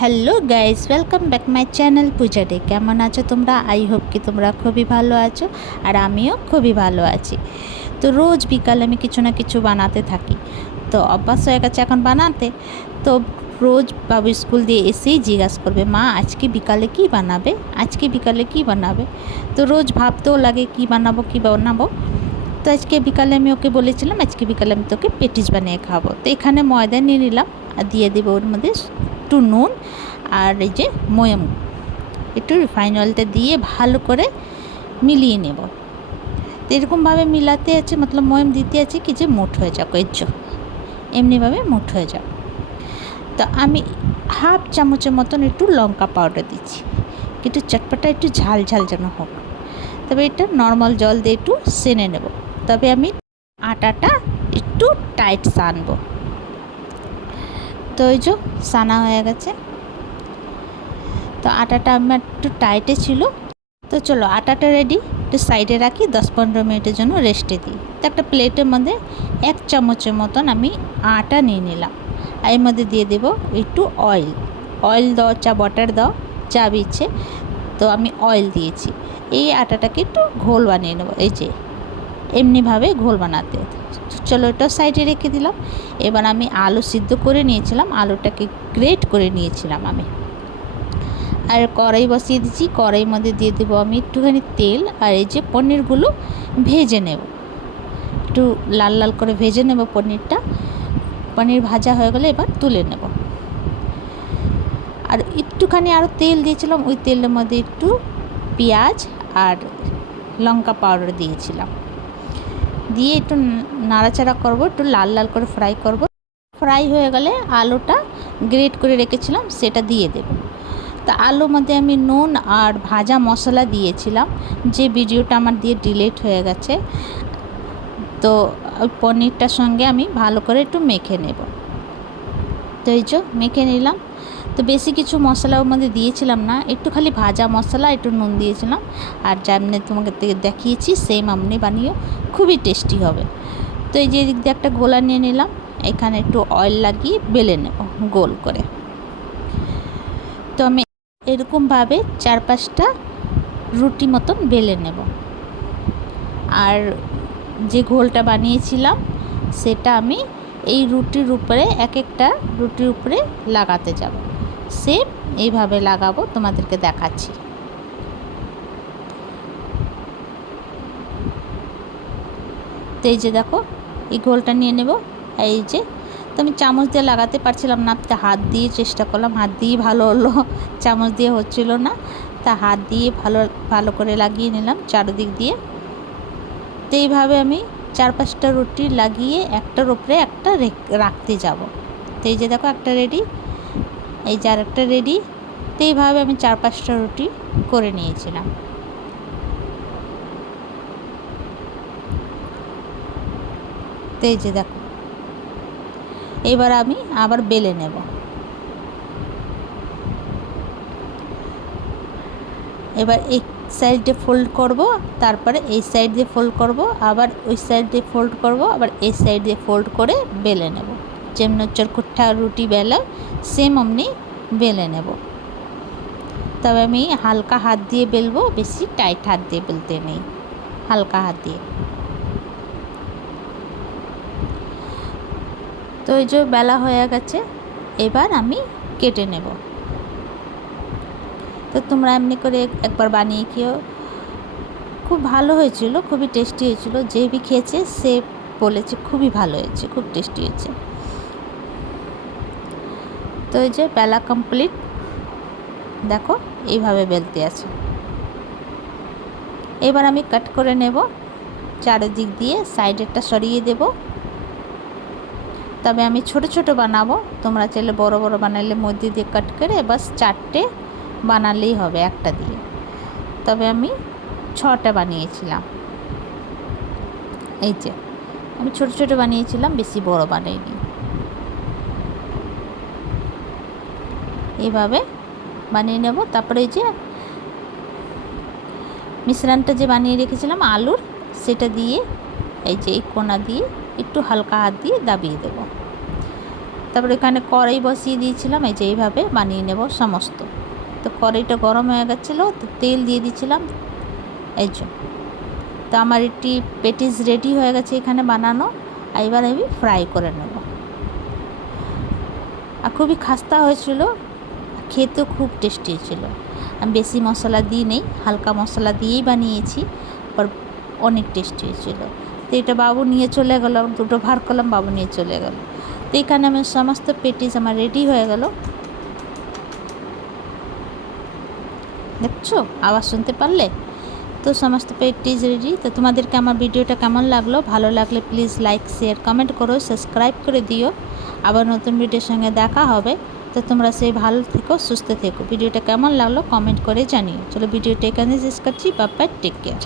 Hello guys, welcome back my channel Puja day. কেমন আছো তোমরা? আই হোপ কি তোমরা খুবই ভালো আছো, আর আমিও খুবই ভালো আছি। তো রোজ বিকালে আমি কিছু না কিছু বানাতে থাকি, তো অভ্যাস হয়ে গেছে এখন বানাতে। তো রোজ বাবু স্কুল দিয়ে এসেই জিজ্ঞাসা করবে, মা আজকে বিকালে কি বানাবে, আজকে বিকালে কি বানাবে। তো রোজ ভাবতেও লাগে কি বানাবো কি বানাবো। তো আজকে বিকালে আমি ওকে বলেছিলাম আজকে বিকালে আমি তোকে পেটিস বানিয়ে খাবো। তো এখানে ময়দা নিয়ে নিলাম আর দিয়ে দেবো ওর মধ্যে একটু নুন আর এই যে ময়াম, একটু রিফাইন অয়েলটা দিয়ে ভালো করে মিলিয়ে নেব। তো এরকমভাবে মিলাতে আছে, মতলব ময়াম দিতে আছে কি যে মুঠ হয়ে যাক, এর এমনিভাবে মুঠ হয়ে যাক। তো আমি হাফ চামচের মতন একটু লঙ্কা পাউডার দিচ্ছি, একটু চটপটা একটু ঝাল ঝাল যেন হোক। তবে এটা নর্মাল জল দিয়ে একটু সেনে নেব। তবে আমি আটাটা একটু টাইট সানবো। তো ওই যে সানা হয়ে গেছে। তো আটাটা আমার একটু টাইটে ছিল। তো চলো আটাটা রেডি, একটু সাইডে রাখি 10-15 মিনিটের জন্য রেস্টে দিই। তো একটা প্লেটের মধ্যে 1 চামচের মতন আমি আটা নিয়ে নিলাম, আর এর মধ্যে দিয়ে দেবো একটু অয়েল। অয়েল দাও, চা বাটার দাও, যা ইচ্ছে। তো আমি অয়েল দিয়েছি। এই আটাটাকে একটু ঘোল বানিয়ে নেবো, এই যে এমনিভাবে ঘোল বানাতে। চলো এটা সাইডে রেখে দিলাম। এবার আমি আলু সিদ্ধ করে নিয়েছিলাম, আলুটাকে গ্রেট করে নিয়েছিলাম আমি। আর কড়াই বসিয়ে দিচ্ছি, কড়াইয়ের মধ্যে দিয়ে দেবো আমি একটুখানি তেল, আর এই যে পনিরগুলো ভেজে নেব, একটু লাল লাল করে ভেজে নেব পনিরটা। পনির ভাজা হয়ে গেলে এবার তুলে নেব। আর একটুখানি আরও তেল দিয়েছিলাম, ওই তেলের মধ্যে একটু পেঁয়াজ আর লঙ্কা পাউডার দিয়েছিলাম, দিয়ে একটু নাড়াচাড়া করব, একটু লাল লাল করে ফ্রাই করব। ফ্রাই হয়ে গেলে আলুটা গ্রেট করে রেখেছিলাম সেটা দিয়ে দেব। তা আলুর মধ্যে আমি নুন আর ভাজা মশলা দিয়েছিলাম, যে ভিডিওটা আমার দিয়ে ডিলিট হয়ে গেছে। তো ওই পনিরটার সঙ্গে আমি ভালো করে একটু মেখে নেব। তো এই যে মেখে নিলাম। তো বেশি কিছু মশলা ওর মধ্যে দিয়েছিলাম না, একটু খালি ভাজা মশলা, একটু নুন দিয়েছিলাম। আর যেমনি তোমাকে দেখিয়েছি সেম আপনি বানিয়েও খুবই টেস্টি হবে। তো এই যে এদিক দিয়ে একটা গোলা নিয়ে নিলাম, এখানে একটু অয়েল লাগিয়ে বেলে নেব গোল করে। তো আমি এরকমভাবে 4-5টা রুটি মতন বেলে নেব। আর যে ঘোলটা বানিয়েছিলাম সেটা আমি এই রুটির উপরে, এক একটা রুটির উপরে লাগাতে যাব। সেম এইভাবে লাগাবো, তোমাদেরকে দেখাচ্ছি। তো এই যে দেখো, এই ঘোলটা নিয়ে নেব। এই যে, তো আমি চামচ দিয়ে লাগাতে পারছিলাম না, তো হাত দিয়ে চেষ্টা করলাম, হাত দিয়েই ভালো হলো, চামচ দিয়ে হচ্ছিল না। তা হাত দিয়ে ভালো ভালো করে লাগিয়ে নিলাম চারদিক দিয়ে। তো এইভাবে আমি 4-5টা রুটি লাগিয়ে একটার উপরে একটা রাখতে যাব। তো এই যে দেখো একটা রেডি, এই যে আরেকটা রেডি। তো এইভাবে আমি 4-5টা রুটি করে নিয়েছিলাম। তো এই যে দেখো, এবার আমি আবার বেলে নেব। এবার এই সাইড দিয়ে ফোল্ড করব, তারপরে এই সাইড দিয়ে ফোল্ড করব, আবার ওই সাইড দিয়ে ফোল্ড করব, আবার এই সাইড দিয়ে ফোল্ড করে বেলে নেব। যেমন চরকুট্টা রুটি বেলা সেম অমনি বেলে নেব। তবে আমি হালকা হাত দিয়ে বেলবো, বেশি টাইট হাত দিয়ে বেলতে নেই, হালকা হাত দিয়ে। তো এই যে বেলা হয়ে গেছে, এবার আমি কেটে নেব। তো তোমরা এমনি করে একবার বানিয়ে খেও, খুব ভালো হয়েছিল, খুবই টেস্টি হয়েছিল। যে বি খেয়েছে সে বলেছে খুবই ভালো হয়েছে, খুব টেস্টি হয়েছে। তো এই যে বেলা কমপ্লিট, দেখো এইভাবে বেলতে আছে। এবার আমি কাট করে নেব, চারিদিক দিয়ে সাইডেরটা সরিয়ে দেব। তবে আমি ছোট ছোট বানাবো, তোমরা চাইলে বড় বড় বানালে মধ্যে দিয়ে কাট করে বাস 4টে বানালেই হবে একটা দিয়ে। তবে আমি 6টা বানিয়েছিলাম। এই যে আমি ছোট ছোট বানিয়েছিলাম, বেশি বড় বানাইনি। এইভাবে বানিয়ে নেব। তারপরে এই যে মিশ্রণটা যে বানিয়ে রেখেছিলাম আলুর, সেটা দিয়ে এই যে এই কোনা দিয়ে একটু হালকা হাত দিয়ে দাবিয়ে দেব। তো তারপরে এখানে কড়াই বসিয়ে দিয়েছিলাম, এই যে এইভাবে বানিয়ে নেব সমস্ত। তো কড়াইটা গরম হয়ে গেছিলো, তো তেল দিয়ে দিয়েছিলাম এই যে। তো আমার একটি পেটিস রেডি হয়ে গেছে এখানে বানানো। এবার আমি ফ্রাই করে নেব। আর খুবই খাস্তা হয়েছিল, খেতেও খুব টেস্টি ছিল। আমি বেশি মশলা দিই নেই, হালকা মশলা দিয়েই বানিয়েছি, আর অনেক টেস্টি হয়েছিল। তো এটা বাবু নিয়ে চলে গেল, দুটো ভার করলাম, বাবু নিয়ে চলে গেল। তো এখানে আমার সমস্ত পেটিস আমার রেডি হয়ে গেল। দেখছো, আওয়াজ শুনতে পারলে? তো সমস্ত পেটিস রেডি। তো তোমাদেরকে আমার ভিডিওটা কেমন লাগলো? ভালো লাগলে প্লিজ লাইক, শেয়ার, কমেন্ট করো, সাবস্ক্রাইব করে দিও। আবার নতুন ভিডিওর সঙ্গে দেখা হবে। তো তোমরা সেই ভালো থেকো, সুস্থ থেকো। ভিডিওটা কেমন লাগলো কমেন্ট করে জানিও। চলো ভিডিওটা এখানে শেষ করছি। Bye bye, take care.